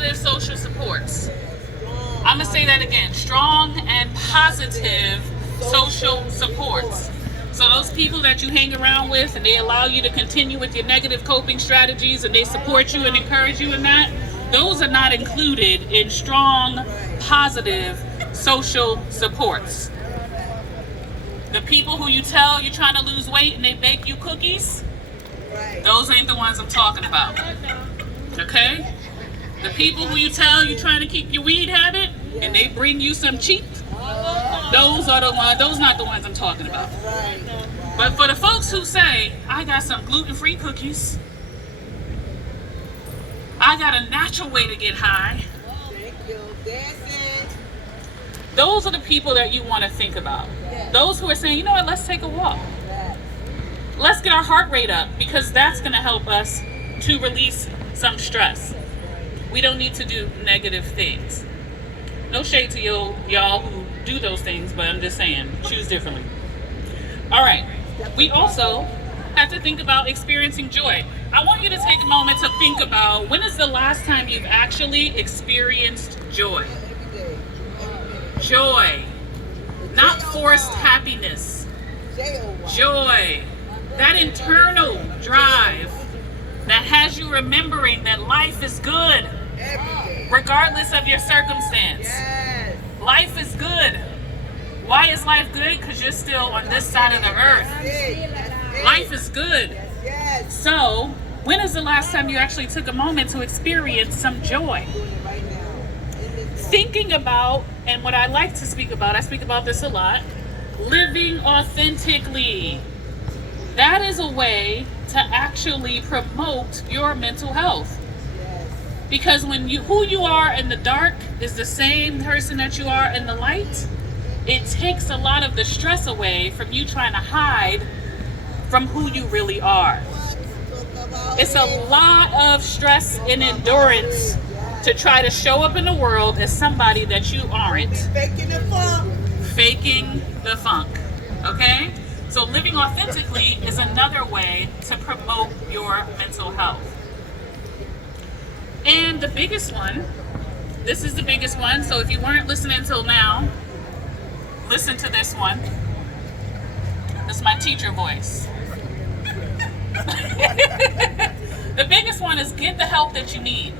positive social supports. I'm going to say that again. Strong and positive social supports. So those people that you hang around with and they allow you to continue with your negative coping strategies and they support you and encourage you in that, those are not included in strong, positive social supports. The people who you tell you're trying to lose weight and they bake you cookies, those ain't the ones I'm talking about. Okay? The people who you tell you're trying to keep your weed habit and they bring you some cheap, those are the ones, those not the ones I'm talking about. But for the folks who say, I got some gluten-free cookies, I got a natural way to get high, those are the people that you want to think about. Those who are saying, you know what, let's take a walk. Let's get our heart rate up because that's going to help us to release some stress. We don't need to do negative things. No shade to y'all who do those things, but I'm just saying, choose differently. All right. We also have to think about experiencing joy. I want you to take a moment to think about when is the last time you've actually experienced joy. Joy. Not forced happiness. Joy. That internal drive that has you remembering that life is good regardless of your circumstance. Life is good. Why is life good? Because you're still on this side of the earth. Life is good. So, when is the last time you actually took a moment to experience some joy? Thinking about, and what I like to speak about, I speak about this a lot, living authentically. That is a way to actually promote your mental health. Because when who you are in the dark is the same person that you are in the light, it takes a lot of the stress away from you trying to hide from who you really are. It's a lot of stress and endurance to try to show up in the world as somebody that you aren't. Faking the funk. Faking the funk. Okay? So living authentically is another way to promote your mental health. And the biggest one, this is the biggest one, so if you weren't listening until now, listen to this one. This is my teacher voice. The biggest one is get the help that you need.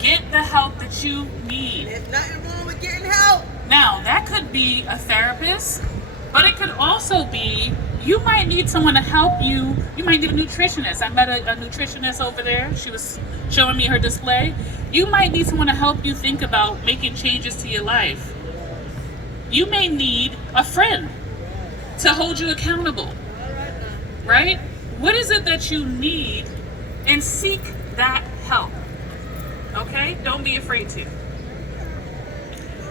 Get the help that you need. There's nothing wrong with getting help. Now, that could be a therapist, but it could also be you might need someone to help you. You might need a nutritionist. I met a nutritionist over there. She was showing me her display. You might need someone to help you think about making changes to your life. You may need a friend to hold you accountable, right? What is it that you need? And seek that help, okay? Don't be afraid to.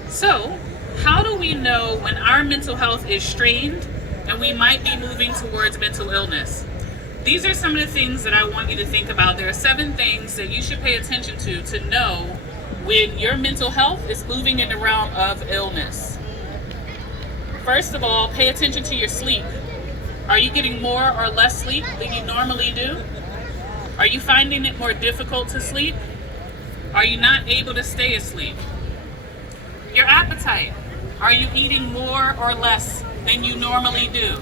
So, how do we know when our mental health is strained and we might be moving towards mental illness? These are some of the things that I want you to think about. There are 7 things that you should pay attention to know when your mental health is moving in the realm of illness. First of all, pay attention to your sleep. Are you getting more or less sleep than you normally do? Are you finding it more difficult to sleep? Are you not able to stay asleep? Your appetite. Are you eating more or less than you normally do?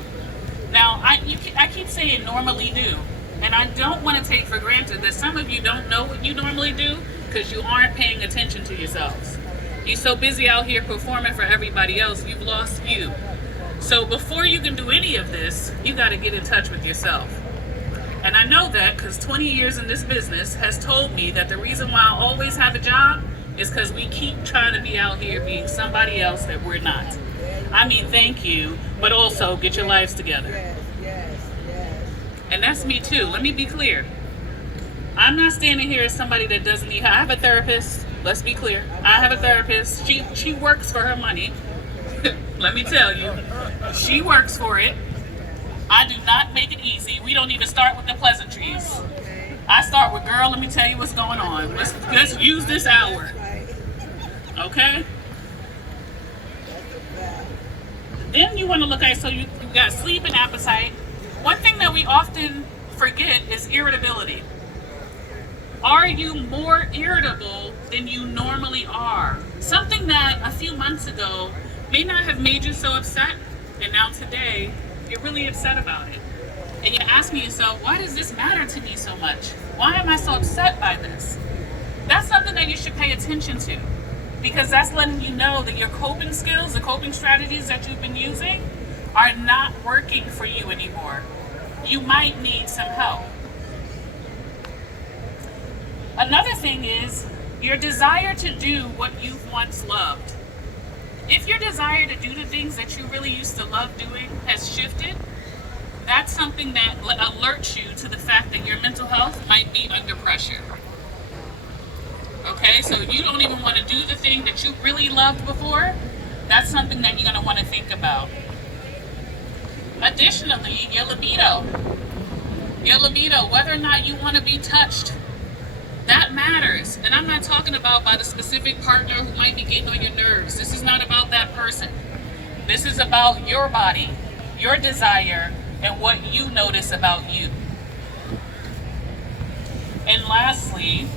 Now, I keep saying normally do, and I don't want to take for granted that some of you don't know what you normally do because you aren't paying attention to yourselves. You're so busy out here performing for everybody else, you've lost you. So before you can do any of this, you got to get in touch with yourself. And I know that because 20 years in this business has told me that the reason why I always have a job is because we keep trying to be out here being somebody else that we're not. I mean, thank you, but also get your lives together. Yes. And that's me too. Let me be clear. I'm not standing here as somebody that doesn't need help. I have a therapist. Let's be clear. I have a therapist. She works for her money. Let me tell you. She works for it. I do not make it easy. We don't even start with the pleasantries. I start with, girl, let me tell you what's going on. Let's use this hour. Okay? Then you want to look at, so you got sleep and appetite. One thing that we often forget is irritability. Are you more irritable than you normally are? Something that a few months ago may not have made you so upset, and now today you're really upset about it. And you're asking yourself, why does this matter to me so much? Why am I so upset by this? That's something that you should pay attention to, because that's letting you know that your coping skills, the coping strategies that you've been using, are not working for you anymore. You might need some help. Another thing is your desire to do what you've once loved. If your desire to do the things that you really used to love doing has shifted, that's something that alerts you to the fact that your mental health might be under pressure. Okay, so you don't even want to do the thing that you really loved before. That's something that you're going to want to think about. Additionally, your libido, whether or not you want to be touched, that matters. And I'm not talking about by the specific partner who might be getting on your nerves. This is not about that person. This is about your body, your desire, and what you notice about you. And lastly,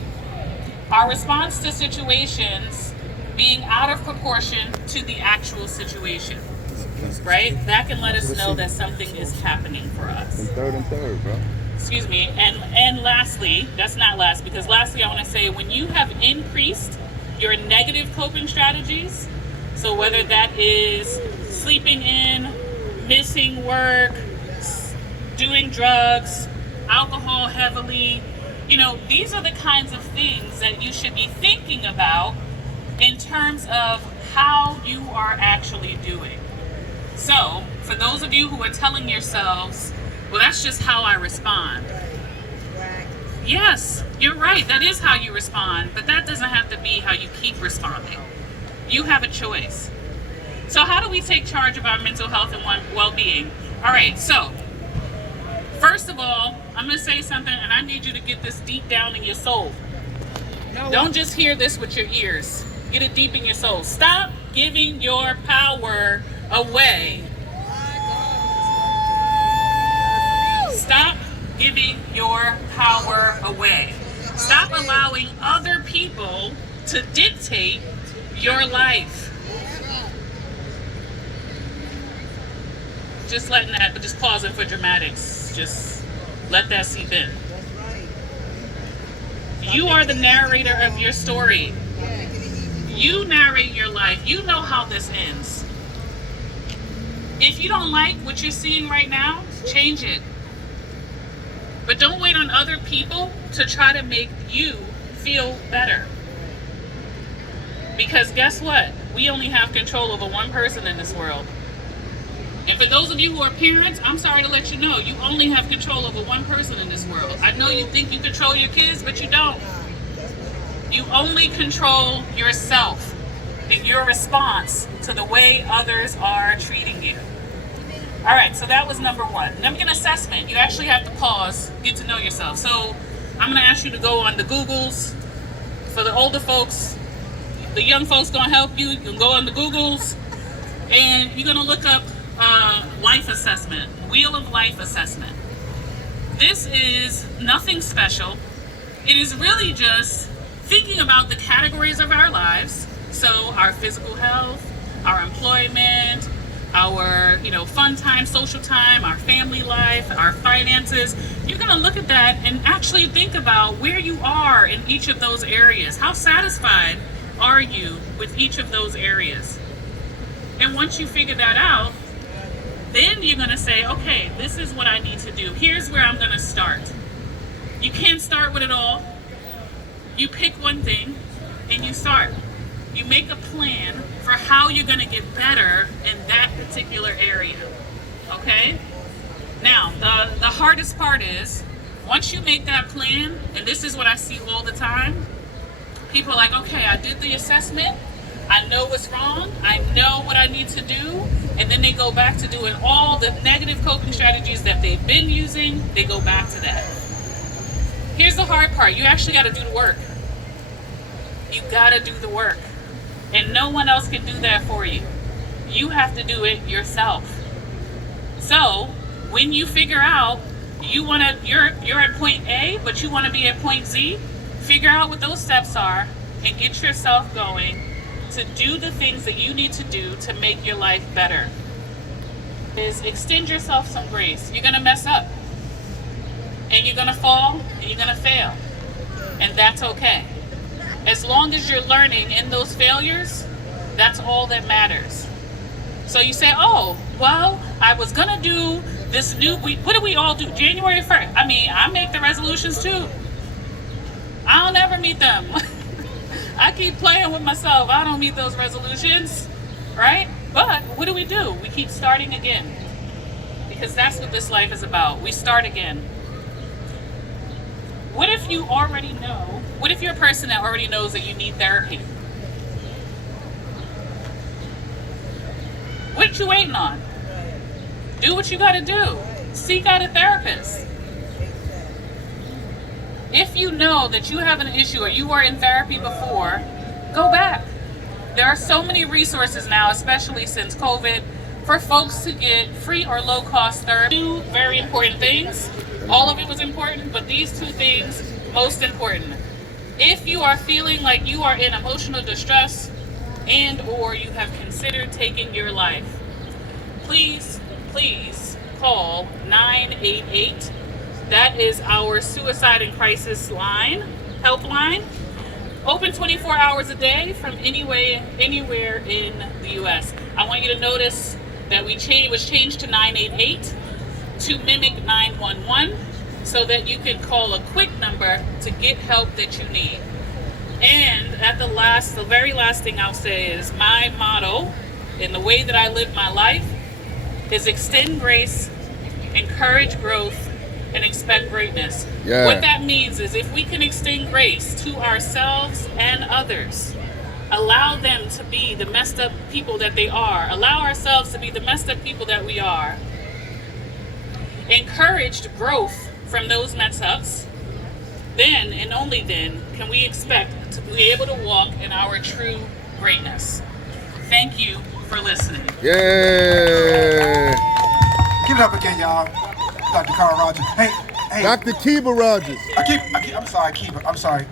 our response to situations being out of proportion to the actual situation, right? That can let us know that something is happening for us. And third, bro. Excuse me. And lastly, that's not last, because lastly I want to say, when you have increased your negative coping strategies, so whether that is sleeping in, missing work, doing drugs, alcohol heavily, these are the kinds of things that you should be thinking about in terms of how you are actually doing. So, for those of you who are telling yourselves, well, that's just how I respond. Yes, you're right. That is how you respond, but that doesn't have to be how you keep responding. You have a choice. So how do we take charge of our mental health and well-being? All right, so first of all, I'm going to say something, and I need you to get this deep down in your soul. Don't just hear this with your ears. Get it deep in your soul. Stop giving your power away. Stop giving your power away. Stop allowing other people to dictate your life. Just letting that, but just pausing for dramatics. Just let that seep in. You are the narrator of your story. You narrate your life. You know how this ends. If you don't like what you're seeing right now, change it. But don't wait on other people to try to make you feel better. Because guess what? We only have control over one person in this world. And for those of you who are parents, I'm sorry to let you know, you only have control over one person in this world. I know you think you control your kids, but you don't. You only control yourself and your response to the way others are treating you. All right, so that was number one. Now, an assessment. You actually have to pause, get to know yourself. So I'm going to ask you to go on the Googles. For the older folks, the young folks going to help you. You can go on the Googles, and you're going to look up life assessment, wheel of life assessment. This is nothing special. It is really just thinking about the categories of our lives. So our physical health, our employment, our fun time, social time, our family life, our finances. You're going to look at that and actually think about where you are in each of those areas. How satisfied are you with each of those areas? And once you figure that out, then you're going to say, okay, this is what I need to do. Here's where I'm going to start. You can't start with it all. You pick one thing and you start. You make a plan for how you're going to get better in that particular area. Okay? Now, the hardest part is, once you make that plan, and this is what I see all the time, people are like, okay, I did the assessment. I know what's wrong. I know what I need to do. And then they go back to doing all the negative coping strategies that they've been using. They go back to that. Here's the hard part. You actually got to do the work. You got to do the work. And no one else can do that for you. You have to do it yourself. So when you figure out you're at point A, but you want to be at point Z, Figure out what those steps are and get yourself going to do the things that you need to do to make your life better. Is extend yourself some grace. You're going to mess up. And you're going to fall and you're going to fail. And that's okay. As long as you're learning in those failures, that's all that matters. So you say, oh, well, I was going to do this new week. What do we all do? January 1st. I mean, I make the resolutions too. I'll never meet them. I keep playing with myself. I don't meet those resolutions, right? But what do? We keep starting again. Because that's what this life is about. We start again. What if you already know? What if you're a person that already knows that you need therapy? What you waiting on? Do what you got to do. Seek out a therapist. If you know that you have an issue or you were in therapy before, go back. There are so many resources now, especially since COVID, for folks to get free or low cost therapy. Two very important things. All of it was important, but these two things, most important. If you are feeling like you are in emotional distress and or you have considered taking your life, please call 988. That is our suicide and crisis line, helpline. Open 24 hours a day from anywhere in the U.S. I want you to notice that it was changed to 988 to mimic 911 so that you can call a quick number to get help that you need. And at the very last thing I'll say is my motto in the way that I live my life is extend grace, encourage growth, and expect greatness. Yeah. What that means is if we can extend grace to ourselves and others, allow them to be the messed up people that they are, allow ourselves to be the messed up people that we are, encouraged growth from those mess ups, then and only then can we expect to be able to walk in our true greatness. Thank you for listening. Yeah. Give it up again, y'all. Dr. Carl Rogers. Hey. Dr. Keba Rogers. I'm sorry, Keba. I'm sorry.